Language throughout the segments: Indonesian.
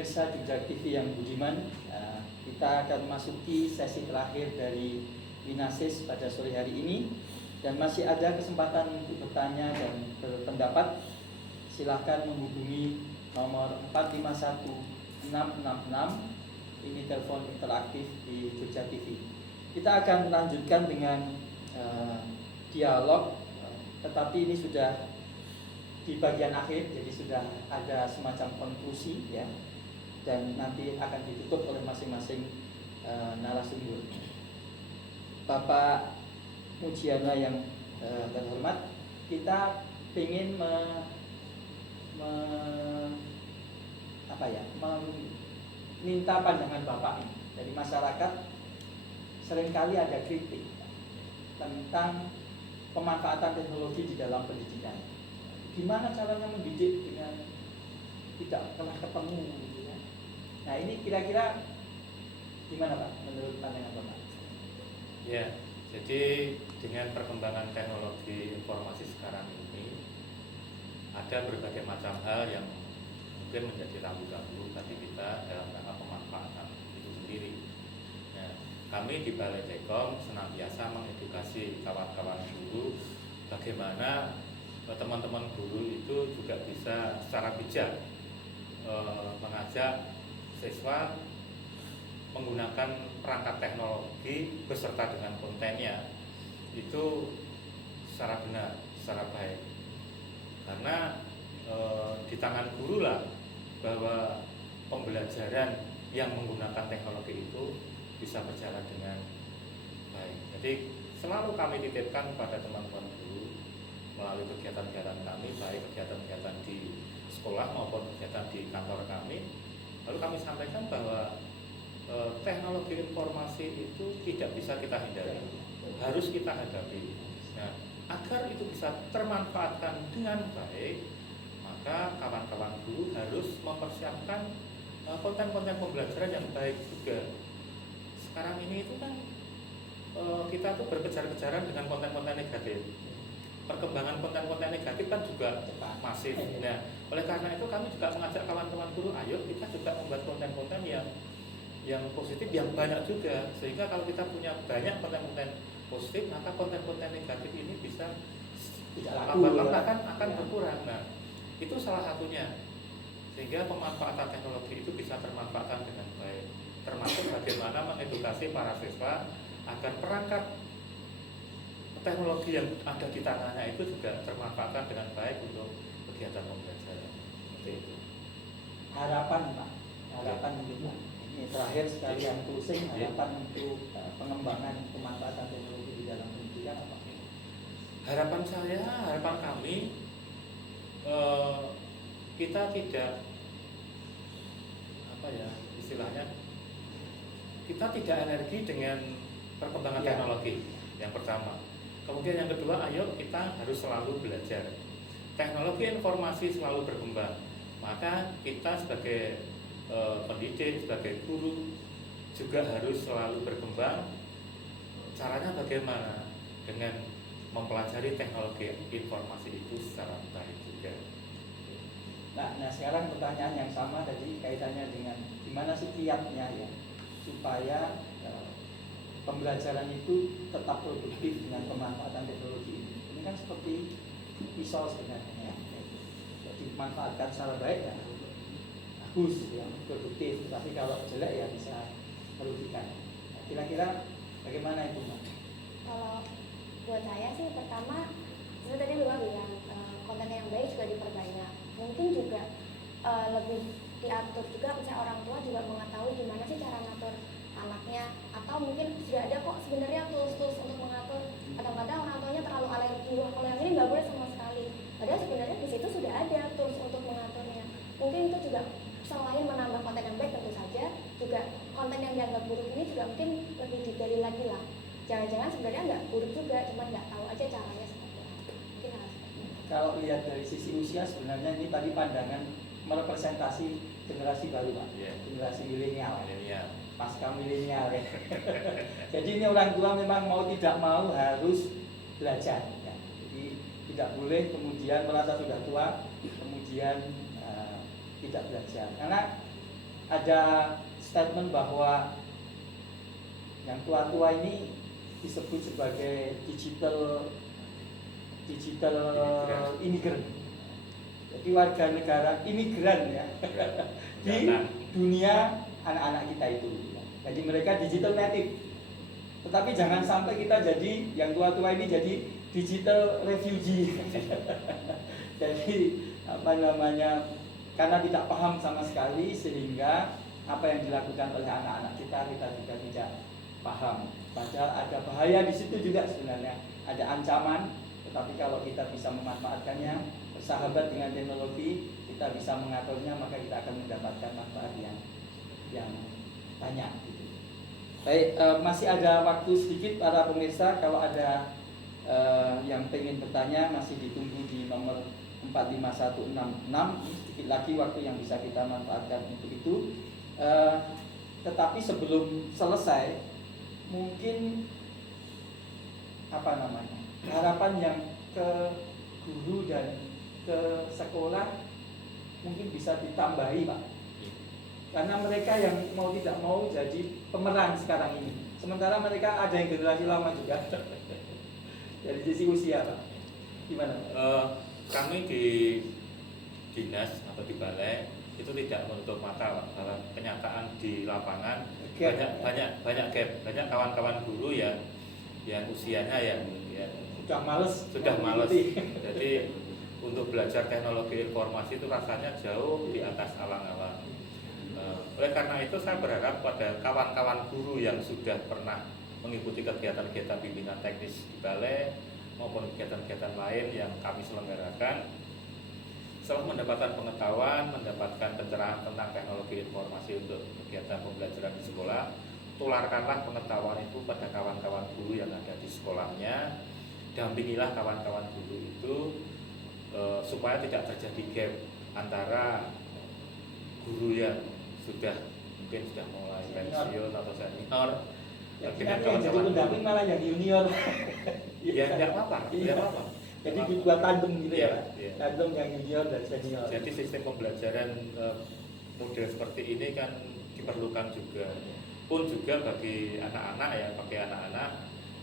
pemirsa Jujak TV yang budiman, kita akan memasuki sesi terakhir dari Winasis pada sore hari ini, dan masih ada kesempatan untuk bertanya dan berpendapat. Silahkan menghubungi nomor 451666, ini telepon interaktif di Jujak TV. Kita akan melanjutkan dengan dialog, tetapi ini sudah di bagian akhir, jadi sudah ada semacam konklusi ya, dan nanti akan ditutup oleh masing-masing narasumber. Bapak Mujiana yang terhormat, kita ingin meminta pandangan Bapak ini. Dari masyarakat seringkali ada kritik tentang pemanfaatan teknologi di dalam pendidikan. Gimana caranya mendidik dengan tidak pernah ketemu gitu ya. Nah, ini kira-kira gimana Pak menurut pandangan Bapak? Ya, jadi dengan perkembangan teknologi informasi sekarang ini ada berbagai macam hal yang mungkin menjadi rambu-rambu bagi kita dalam rangka pemanfaatan itu sendiri. Nah, kami di Balai Dekom senantiasa mengedukasi kawan-kawan guru bagaimana teman-teman guru itu juga bisa secara bijak mengajak siswa menggunakan perangkat teknologi beserta dengan kontennya itu secara benar, secara baik. Karena di tangan guru lah bahwa pembelajaran yang menggunakan teknologi itu bisa berjalan dengan baik. Jadi selalu kami titipkan kepada teman-teman guru melalui kegiatan-kegiatan kami, baik kegiatan-kegiatan di sekolah maupun kegiatan di kantor kami. Lalu kami sampaikan bahwa teknologi informasi itu tidak bisa kita hindari, harus kita hadapi. Nah, agar itu bisa termanfaatkan dengan baik, maka kawan-kawan guru harus mempersiapkan konten-konten pembelajaran yang baik juga. Sekarang ini itu kan kita tuh berkejar-kejaran dengan konten-konten negatif. Perkembangan konten-konten negatif kan juga masif. Nah, oleh karena itu kami juga mengajak kawan-kawan guru, ayo kita juga membuat konten-konten yang positif, yang banyak juga, sehingga kalau kita punya banyak konten-konten positif, maka konten-konten negatif ini bisa lambat-lambat akan berkurang. Nah, itu salah satunya, sehingga pemanfaatan teknologi itu bisa termanfaatkan dengan baik, termasuk bagaimana mengedukasi para siswa agar perangkat teknologi yang ada di tangannya itu juga termanfaatkan dengan baik untuk kegiatan pembelajaran. Seperti itu. Harapan Pak, harapan untuk ini terakhir sekali yang closing, harapan untuk pengembangan pemanfaatan teknologi di dalam pendidikan apa? Harapan saya, harapan kami, kita tidak istilahnya, kita tidak alergi dengan perkembangan teknologi. Yang pertama. Kemudian yang kedua, ayo kita harus selalu belajar. Teknologi informasi selalu berkembang, maka kita sebagai pendidik, sebagai guru juga harus selalu berkembang. Caranya bagaimana? Dengan mempelajari teknologi informasi itu secara baik juga. Nah sekarang pertanyaan yang sama tadi kaitannya dengan gimana sih kiatnya ya supaya pembelajaran itu tetap produktif dengan pemanfaatan teknologi ini. Ini kan seperti pisau sebenarnya ya. Jadi dimanfaatkan secara baik ya bagus, ya produktif. Tapi kalau jelek ya bisa merugikan. Nah, kira-kira bagaimana itu Mbak? Kalau buat saya sih pertama, seperti tadi Bapak bilang konten yang baik juga diperbanyak. Mungkin juga lebih diatur juga, misalnya orang tua juga mengetahui gimana sih cara ngatur anaknya, atau mungkin sudah ada kok sebenarnya tools-tools untuk mengatur. Kadang-kadang orang tuanya terlalu alergi, wah kalau yang ini nggak boleh sama sekali. Padahal sebenarnya di situ sudah ada tools untuk mengaturnya. Mungkin itu juga selain menambah konten yang baik tentu saja, juga konten yang dianggap buruk ini juga mungkin lebih digali lagi lah. Jangan-jangan sebenarnya nggak buruk juga, cuma nggak tahu aja caranya seperti apa. Mungkin harus. Kalau lihat dari sisi usia sebenarnya ini tadi pandangan merepresentasi generasi baru Pak, generasi milenial. Pasca milenial ya. Jadi ini orang tua memang mau tidak mau harus belajar ya. Jadi tidak boleh kemudian merasa sudah tua kemudian tidak belajar, karena ada statement bahwa yang tua-tua ini disebut sebagai digital immigrant. Jadi warga negara imigran ya di dunia anak-anak kita itu. Jadi mereka digital native. Tetapi jangan sampai kita jadi yang tua-tua ini jadi digital refugee. Jadi apa namanya, karena tidak paham sama sekali sehingga apa yang dilakukan oleh anak-anak kita juga tidak paham. Padahal ada bahaya di situ juga sebenarnya, ada ancaman. Tetapi kalau kita bisa memanfaatkannya, bersahabat dengan teknologi, kita bisa mengaturnya, maka kita akan mendapatkan manfaat yang banyak. Gitu. Baik, masih ada waktu sedikit para pemirsa, kalau ada yang pengen bertanya masih ditunggu di nomor 45166. Sedikit lagi waktu yang bisa kita manfaatkan untuk itu. Tetapi sebelum selesai, mungkin apa namanya, harapan yang ke guru dan ke sekolah mungkin bisa ditambahi, Pak. Karena mereka yang mau tidak mau jadi pemeran sekarang ini. Sementara mereka ada yang generasi lama juga. Dari sisi usia, Pak. Gimana, Pak? Kami di dinas atau di balai itu tidak menutup mata, Pak, bahwa kenyataan di lapangan banyak gap, banyak kawan-kawan guru yang usianya yang sudah males. Jadi untuk belajar teknologi informasi itu rasanya jauh di atas alang-alang. Oleh karena itu saya berharap pada kawan-kawan guru yang sudah pernah mengikuti kegiatan-kegiatan bimbingan teknis di balai maupun kegiatan-kegiatan lain yang kami selenggarakan, setelah mendapatkan pengetahuan, mendapatkan pencerahan tentang teknologi informasi untuk kegiatan pembelajaran di sekolah, tularkanlah pengetahuan itu pada kawan-kawan guru yang ada di sekolahnya. Dampingilah kawan-kawan guru itu supaya tidak terjadi gap antara guru yang mungkin sudah mulai pensiun atau senior dengan kawan-kawan pendamping malah yang junior. Ya tidak apa-apa. Jadi dibuat tandem gitu ya, ya. tandem yang junior dan senior. Jadi sistem pembelajaran model seperti ini kan diperlukan juga. Pun juga bagi anak-anak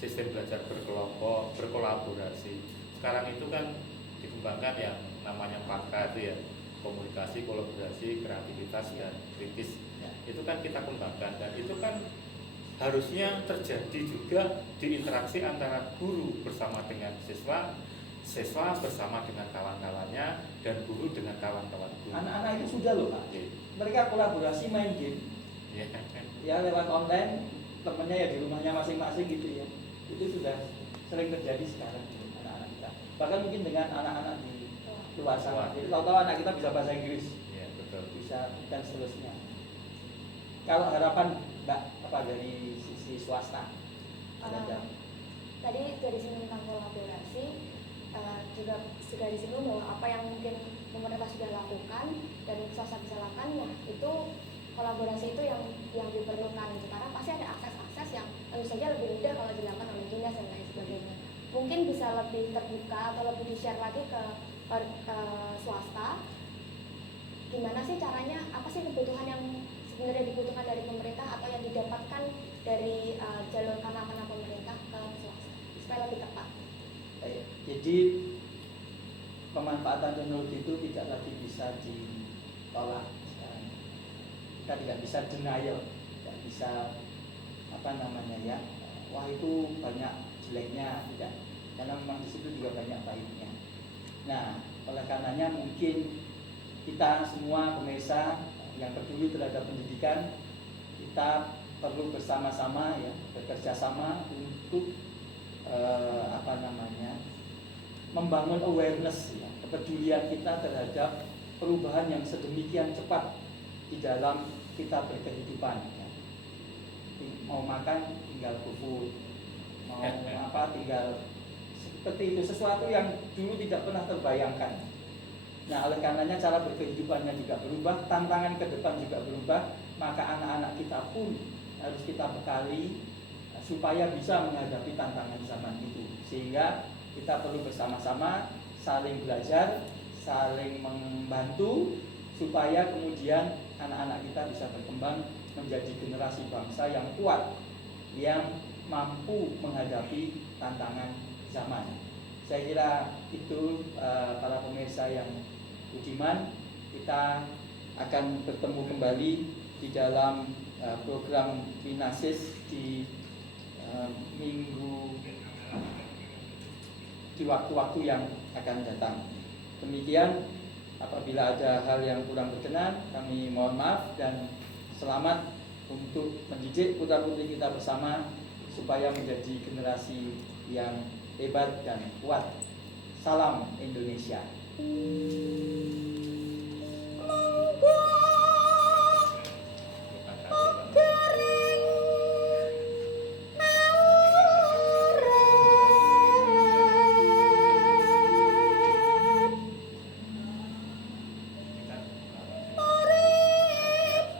sistem belajar berkelompok, berkolaborasi. Sekarang itu kan dikembangkan yang namanya PAKA itu ya, komunikasi, kolaborasi, kreativitas dan kritis. Itu kan kita kembangkan dan itu kan harusnya terjadi juga di interaksi antara guru bersama dengan siswa bersama dengan kawan-kawannya, dan guru dengan kawan-kawan guru. Anak-anak itu sudah loh, Pak. Mereka kolaborasi main game. Ya lewat online, temennya ya di rumahnya masing-masing gitu ya. Itu sudah sering terjadi sekarang anak-anak kita. Bahkan mungkin dengan anak-anak di luar sana. Jadi tahu-tahu anak kita bisa bahasa Inggris. Ya, betul. Bisa dan seterusnya. Kalau harapan Mbak apa dari sisi swasta? Tadi dari sini tentang kolaborasi, juga disinggung bahwa apa yang mungkin pemerintah sudah lakukan dan swasta bisa lakukan, nah itu kolaborasi itu yang diperlukan. Karena pasti ada akses-akses yang tentu saja lebih mudah kalau dilakukan oleh dinas dan lain sebagainya. Mungkin bisa lebih terbuka atau lebih di-share lagi ke swasta. Gimana sih caranya? Apa sih kebutuhan yang sebenarnya dibutuhkan dari pemerintah atau yang didapatkan dari jalur kanal-kanal pemerintah ke swasta supaya lebih tepat? Jadi pemanfaatan teknologi itu tidak lagi bisa ditolak sekarang. Kita tidak bisa denial, tidak bisa wah itu banyak jeleknya, tidak, karena memang di situ juga banyak baiknya. Nah, oleh karenanya mungkin kita semua pemirsa yang peduli terhadap pendidikan, kita perlu bersama-sama ya, bekerja sama untuk membangun awareness ya, kepedulian kita terhadap perubahan yang sedemikian cepat di dalam kita berkehidupan ya. Mau makan tinggal GoFood, mau tinggal seperti itu, sesuatu yang dulu tidak pernah terbayangkan. Nah, oleh karenanya cara berkehidupannya juga berubah, tantangan ke depan juga berubah, maka anak-anak kita pun harus kita bekali supaya bisa menghadapi tantangan zaman itu. Sehingga kita perlu bersama-sama saling belajar, saling membantu supaya kemudian anak-anak kita bisa berkembang menjadi generasi bangsa yang kuat, yang mampu menghadapi tantangan zaman. Saya kira itu para pemirsa yang budiman, kita akan bertemu kembali di dalam program Winasis di di waktu-waktu yang akan datang. Demikian, apabila ada hal yang kurang berkenan, kami mohon maaf dan selamat untuk mendidik putra-putri kita bersama supaya menjadi generasi yang hebat dan kuat. Salam Indonesia.